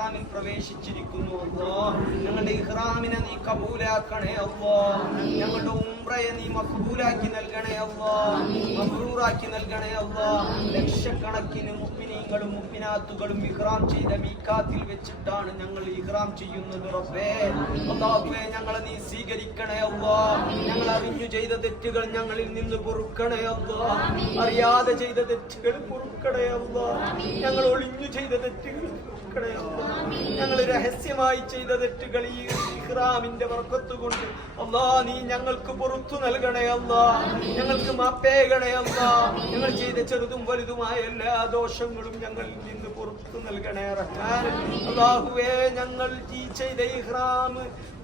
ഇഹ്റാമിൽ പ്രവേശിച്ചിരിക്കുന്നു. അല്ലാഹ് ഞങ്ങളുടെ ഇഹ്റാമിനെ നീ കബൂലാക്കണേ അല്ലാഹ്. ഞങ്ങളുടെ ഉംറയെ നീ മഖബൂലാക്കി നൽകണേ അല്ലാഹ്, മബ്റൂറാക്കി നൽകണേ അല്ലാഹ്. ലക്ഷക്കണക്കിന് മുഅ്മിനീങ്ങളും മുഅ്മിനാത്തുകളും ഇഹ്റാം ചെയ്ത മീഖാത്തിൽ വെച്ചിട്ടാണ് ഞങ്ങൾ ഇഹ്റാം ചെയ്യുന്നത്. റബ്ബേ അല്ലാഹുവേ ഞങ്ങളെ നീ സ്വീകരിക്കണേ അല്ലാഹ്. ഞങ്ങൾ അറിഞ്ഞു ചെയ്ത തെറ്റുകൾ ഞങ്ങളിൽ നിന്ന് പൊറുക്കണേ അല്ലാഹ്. അറിയാതെ ചെയ്ത തെറ്റുകൾ പൊറുക്കണേ അല്ലാഹ്. ഞങ്ങൾ ഒളിഞ്ഞു ചെയ്ത തെറ്റുകൾ പൊറുക്കണേ അല്ലാഹ്. ഞങ്ങൾ രഹസ്യമായി ചെയ്ത തെറ്റുകൾ ഈ ഇഹ്റാമിന്റെ ബർക്കത്ത് കൊണ്ട് അല്ലാഹ് നീ ഞങ്ങൾക്ക് പൊറുത്തു നൽകണേ അല്ലാഹ്. ഞങ്ങൾക്ക് മാപ്പേകണേ അല്ലാഹ്. ഞങ്ങൾ ചെയ്ത ചെറുതും വലുതുമായ എല്ലാ ദോഷങ്ങളും ഞങ്ങളിൽ നിന്ന് പുറത്തു നൽകണേ റഹ്മാൻ. അല്ലാഹുവേ ഞങ്ങൾ ഈ ചെയ്ത ഇഹ്റാം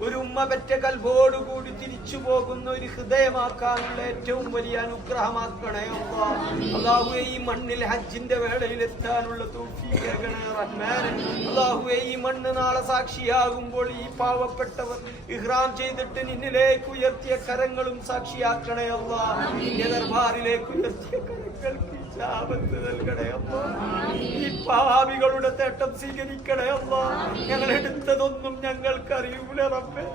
ഒരു ഉമ്മ പെറ്റ കൽബോടുകൂടി തിരിച്ചു പോകുന്ന ഒരു ഹൃദയമാക്കാനുള്ള ഏറ്റവും വലിയ അനുഗ്രഹമാക്കണേ അല്ലാഹ്. അല്ലാഹുവേ ഈ മണ്ണിൽ ഹജ്ജിന്റെ വേളയിൽ എത്താനുള്ള തൗഫീഖ് നൽകണേ റഹ്മാൻ. അല്ലാഹുവേ ഈ മണ്ണ് നാളെ സാക്ഷിയാകുമ്പോൾ ഈ പാവപ്പെട്ടവർ ഇഹ്റാം ചെയ്തിട്ട് നിന്നിലേക്ക് ഉയർത്തിയ കരങ്ങളും സാക്ഷിയാക്കണേ അല്ലാഹ്. നിന്റെ ദർബാറിലേക്ക് ഉയർത്തിയ കരങ്ങൾക്ക് ഇജാബത്ത് നൽകണേ അല്ലാഹ്. ഈ പാപികളുടെ തേട്ടം സ്വീകരിക്കണേ അല്ലാഹ്. ഞങ്ങൾ എടുത്തതൊന്നും ഞങ്ങൾക്ക് അറിയൂല റബ്ബേ.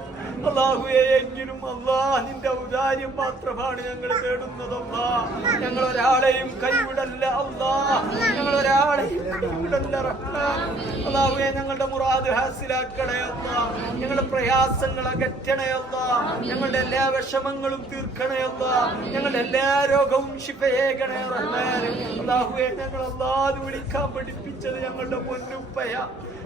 അല്ലാഹുവേ എങ്കിലും അല്ലാഹ് നിന്റെ ഔദാര്യം മാത്രമാണ് ഞങ്ങൾ തേടുന്നത് അല്ലാഹ്. ഞങ്ങൾ ഒരാളെയും കൈവിടല്ല അല്ലാഹ്. ഞങ്ങൾ ഒരാളെയും കൈവിടല്ല റഹ്മാൻ. അല്ലാഹുവേ ഞങ്ങളുടെ മുറാദ് ഹാസിലാക്കണേ അല്ലാഹ്. ഞങ്ങളുടെ പ്രയാസങ്ങൾ അകറ്റണേ അല്ലാഹ്. ഞങ്ങളുടെ എല്ലാ വിഷമങ്ങളും തീർക്കണേ അല്ലാഹ്. ഞങ്ങളുടെ എല്ലാ രോഗവും ശിഫയേകണേ റഹ്മാൻ. അല്ലാഹുവേ ഞങ്ങൾ അല്ലാഹ് വിളിക്കാൻ പഠിപ്പിച്ചത് ഞങ്ങളുടെ പൊന്നുപ്പയ,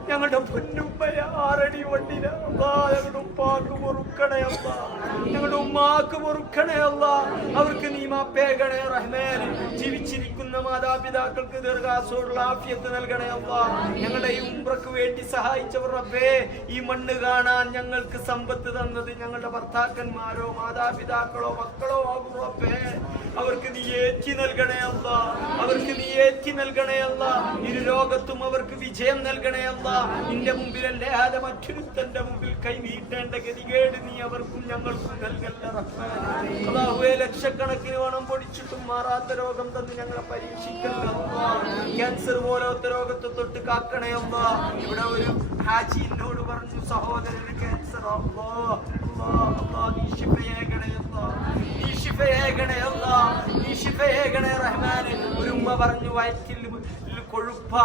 ഞങ്ങളുടെ പൊന്നുപ്പയ 6 അടി വണ്ടിയില അല്ലാഹ്. ഞങ്ങളുടെ ഉപ്പാക്ക് പൊറുക്കണേ അല്ലാഹ്. ഞങ്ങളുടെ ഉമ്മാക്ക് പൊറുക്കണേ അല്ലാഹ്. അവർക്ക് നീ മാപ്പേകണേ റഹ്മാൻ. ജീവിച്ചിരിക്കുന്ന മാതാപിതാക്കൾക്ക് ദീർഘായുസ്സുള്ള ആഫിയത്ത് നൽകണേ അല്ലാഹ്. ഞങ്ങളുടെ ഈ ഉംറക്ക് വേണ്ടി സഹായിച്ചവർ റബ്ബേ, ഈ മണ്ണ് കാണാൻ ഞങ്ങൾക്ക് സമ്പത്ത് തന്നത് ഞങ്ങളുടെ ഭർത്താക്കന്മാരോ മാതാപിതാക്കളോ മക്കളോ ആകും റബ്ബേ. അവർക്ക് നീ ഏറ്റി നൽകണേ അല്ലാഹ്. അവർക്ക് നീ ഏറ്റി നൽകണേ അല്ലാഹ്. ഇരു ലോകത്തും അവർക്ക് വിജയം നൽകണേ അല്ലാഹ്. നിന്റെ മുമ്പിലല്ലാതെ മറ്റൊരുത്തന്റെ മുമ്പിൽ കൈനീട്ടേണ്ട ഗതികേട് നീ അവർക്കും ഞങ്ങൾക്കും നൽകല്ല റഹ്മാൻ. അല്ലാഹുവേ ലക്ഷക്കണക്കിന് പണം പൊടിച്ചിട്ടും മാറാത്ത രോഗം തന്ന് ഞങ്ങളെ പരീക്ഷിക്കല്ല അല്ലാഹ്. ക്യാൻസർ പോലത്തെ രോഗത്തെ തൊട്ട് കാക്കണേ അല്ലാഹ്. ഇവിടെ ഒരു ഹാജി എന്നോട് പറഞ്ഞു, സഹോദരന് ക്യാൻസർ അല്ലാഹ് അല്ലാഹ് അല്ലാഹ് നീ ശിഫയേകണേ അല്ലാഹ്. നീ ശിഫയേകണേ അല്ലാഹ്. നീ ശിഫയേകണേ റഹ്മാൻ. ഒരു ഉമ്മ പറഞ്ഞു വയറ്റിൽ കൊഴുപ്പ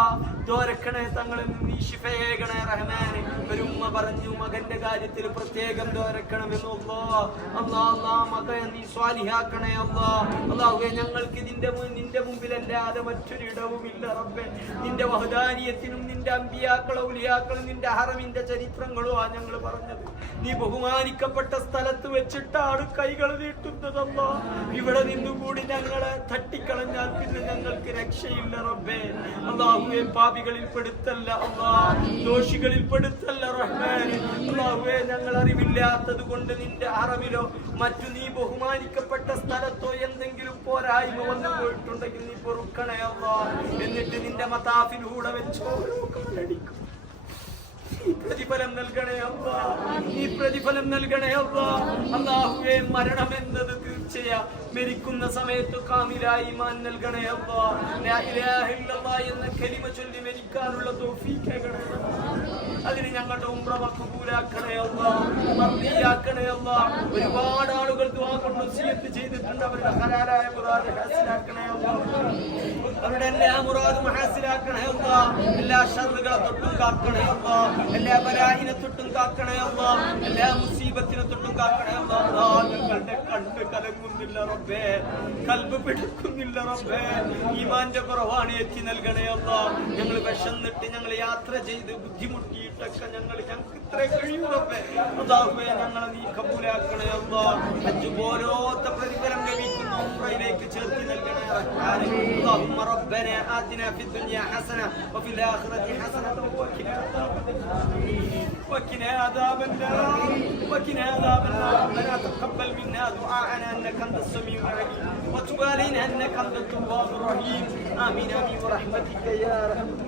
തോരക്കണേ തങ്ങളിൽ നീ ശിഫയേകണേ റഹ്മാൻ. ഒരു ഉമ്മ പറഞ്ഞു മകന്റെ കാര്യത്തിൽ പ്രത്യേകം തോരക്കണമെന്ന് അല്ലാഹ് അല്ലാഹ്. മകനെ നീ സ്വാലിഹാക്കണേ അല്ലാഹ്. അല്ലാഹുവേ ഞങ്ങൾക്ക് നിന്റെ മുമ്പിലല്ലാതെ മറ്റൊരു ഇടവുമില്ല റബ്ബേ. നിന്റെ വഹദാനിയത്തിനും നിന്റെ അമ്പിയാക്കളും ഔലിയാക്കളും നിന്റെ ഹറമിന്റെ ചരിത്രങ്ങളും ആ ഞങ്ങൾ പറഞ്ഞത്. നീ ബഹുമാനിക്കപ്പെട്ട സ്ഥലത്ത് വെച്ചിട്ടാണ് കൈകൾ നീട്ടുന്നത് അല്ലാഹ്. ഇവിടെ നിന്നുകൂടി ഞങ്ങളെ തട്ടിക്കളഞ്ഞാൽ പിന്നെ ഞങ്ങൾക്ക് രക്ഷയില്ല റബ്ബേ. അല്ലാഹുവേ പാപികളിൽ പെടുത്തല്ല അല്ലാഹ്. ദോഷികളിൽ പെടുത്തല്ല റഹ്മാൻ. അല്ലാഹുവേ ഞങ്ങൾ അറിവില്ലാത്തത് കൊണ്ട് നിന്റെ ഹറമിലോ മറ്റു നീ ബഹുമാനിക്കപ്പെട്ട സ്ഥലത്തോ എന്തെങ്കിലും പോരായ്മ വന്നു പോയിട്ടുണ്ടെങ്കിൽ നീ പൊറുക്കണേ അല്ലാഹ്. എന്നിട്ട് നിന്റെ മതാഫിലൂടെ വെച്ചോ കണ്ടടിക്കും. നീ പ്രതിഫലം നൽകണേ അല്ലാഹ്. നീ പ്രതിഫലം നൽകണേ അല്ലാഹ്. അല്ലാഹുവേ മരണം എന്നത് തീർച്ചയാ. മരിക്കുന്ന സമയത്ത് കാമിലായി ഈമാൻ നൽകണേ അല്ലാഹ്. ലാ ഇലാഹ ഇല്ലല്ലാഹ് എന്ന കലിമ ചൊല്ലി മരിക്കാനുള്ള തൗഫീഖ് നൽകണേ അല്ലാഹ്. അതിന് ഞങ്ങളുടെ ഉംറ മഖബൂലാക്കണേ അല്ലാഹ്. മർദിയാക്കണേ അല്ലാഹ്. ഒരുപാട് ആളുകൾ ദുആ കൊണ്ട് വസിയത്ത് ചെയ്തിട്ടുണ്ട്. അവരുടെ ഹലാലായ മുറാദ് ഹാസിലാക്കണേ അല്ലാഹ്. അവരുടെ എല്ലാ മുറാദും ഹാസിലാക്കണേ അല്ലാഹ്. എല്ലാ ശർറുകളെ തൊട്ടും കാക്കണേ അല്ലാഹ്. എല്ലാ ബലാഹിനെ തൊട്ടും കാക്കണേ അല്ലാഹ്. എല്ലാ മുസീബത്തിനെ തൊട്ടും കാക്കണേ അല്ലാഹ്. ഞങ്ങളുടെ കണ്ണ് കലങ്ങുന്നില്ല റബ്ബേ. കൽബ് പിടിക്കുന്നില്ല റബ്ബേ. ഈമാന്റെ കുറവാണ് എത്തി നൽകണേ അല്ലാഹ്. ഞങ്ങൾ വിശന്നിട്ട് ഞങ്ങൾ യാത്ര ചെയ്ത് ബുദ്ധിമുട്ടിയിട്ടൊക്കെ ഞങ്ങൾക്ക് ഇത്ര കഴിയും റബ്ബേ. അല്ലാഹുവേ ഞങ്ങളെ നീ കബൂലാക്കണേ അല്ലാഹ്. ഹജ്ജ് പോലോത്ത പ്രതിഫലം ലഭിക്കുന്ന ഉംറയിലേക്ക് ചേർത്തി നൽകണേ റഹ്മാൻ. اللهم ربنا آتنا في الدنيا حسنة وفي الآخرة حسنة وقنا عذاب النار. ربنا تقبل منا دعاءنا انك انت السميع العليم وتب علينا انك انت التواب الرحيم. امين امين برحمتك يا رحمن.